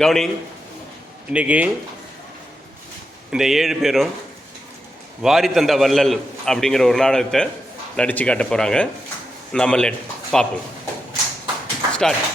கவுனி, இன்றைக்கி இந்த 7 பேரும் வாரி தந்த வள்ளல் அப்படிங்கிற ஒரு நாடகத்தை நடித்து காட்ட போகிறாங்க. நம்ம பார்ப்போம். Start.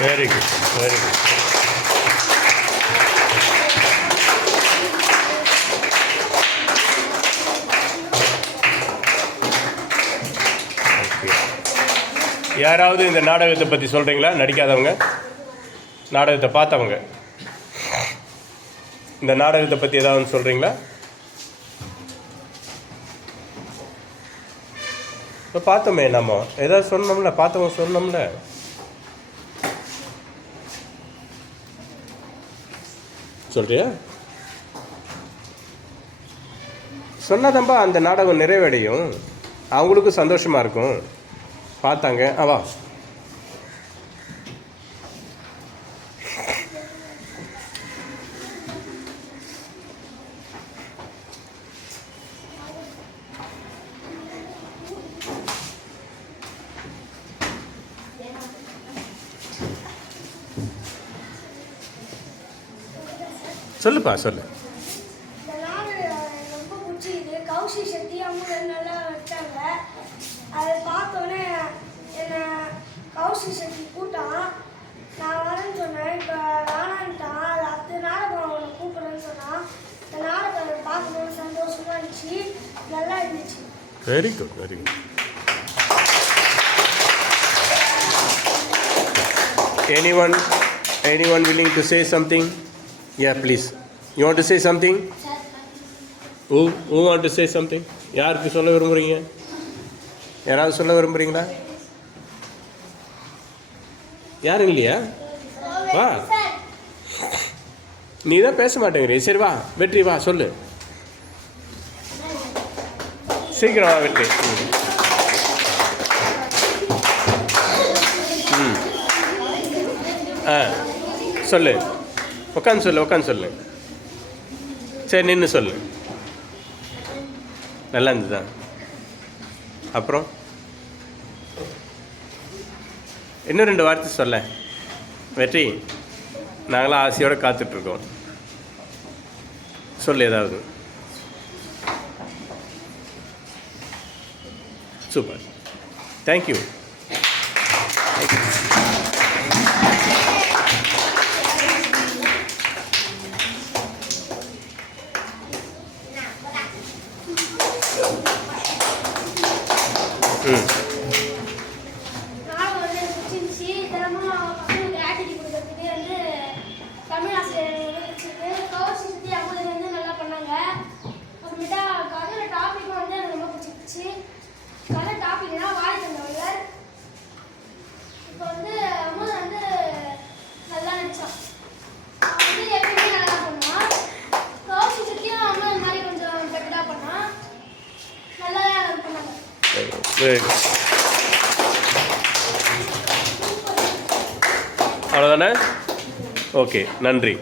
Very good, very good. யாராவது இந்த நாடகத்தை பற்றி சொல்கிறீங்களா? நடிக்காதவங்க, நாடகத்தை பார்த்தவங்க, இந்த நாடகத்தை பற்றி ஏதாவது சொல்கிறீங்களா? இப்போ பார்த்தோமே, நம்ம ஏதாவது சொன்னோம்ல, பார்த்தவங்க சொன்னோம்ல. சொல்றியா? சொன்னாதம்பா அந்த நாடகம் நிறைவடையும், அவங்களுக்கும் சந்தோஷமாக இருக்கும். பார்த்தாங்க. வா. சொல்லுப்பா, சொல்லு. ரொம்ப பிடிச்சிது. கௌஷி சக்தி அவங்க நல்லா வச்சாங்க. அதை பார்த்தோன்னே என்னை கௌஷி சக்தி கூட்டான். நான் வரேன்னு சொன்னேன். இப்போ வேணான்ட்டான். அது அடுத்த நாடகம் அவனை கூப்பிடுறேன்னு சொன்னான். இந்த நாடகம் பார்க்கணும்னு சந்தோஷமாக இருந்துச்சு. நல்லா இருந்துச்சு. Very good, very good. Anyone willing to say something? Yeah, please. You want to say something? Who want to say something? யாருக்கு சொல்ல விரும்புகிறீங்க? யாராவது சொல்ல விரும்புகிறீங்களா? யாரும் இல்லையா? வா, நீ தான் பேச மாட்டேங்கிறீ. சரி வா வெற்றி, வா சொல்லு, சீக்கிரம் வா வெற்றி. சொல்லு, உட்காந்து சொல்லு. சரி நின்று சொல்லு. நல்லா இருந்துதா? அப்புறம் இன்னும் 2 வார்த்தை சொல்ல வெற்றி. நாங்களாம் ஆசையோடு காத்துட்ருக்கோம். சொல்லு ஏதாவது. Super, thank you. நானும் வந்து எனக்கு பிடிச்சிருந்துச்சி. தினமும் பசங்களுக்கு ஆக்டிவிட்டி கொடுக்கறதுக்கு வந்து தமிழ் ஆசிரியர் வந்து பிடிச்சிருக்கு. கௌசி சக்தி அமுதன் வந்து நல்லா பண்ணாங்க. அப்புறமேட்டா கதையோட டாப்பிக்கும் வந்து எனக்கு ரொம்ப பிடிச்சிருந்துச்சி. கதை டாபிக்னா வாய் தந்தவர்கள். இப்போ வந்து அமுதன் வந்து நல்லா நடிச்சான். அவன் வந்து எப்பயுமே நல்லா பண்ணுவான். கௌசி சக்தியும் அமுதன் மாதிரி கொஞ்சம் பெட்டராக பண்ணான். நல்லா பண்ணாங்க. Very good. அவ்வளோதானே? ஓகே, நன்றி.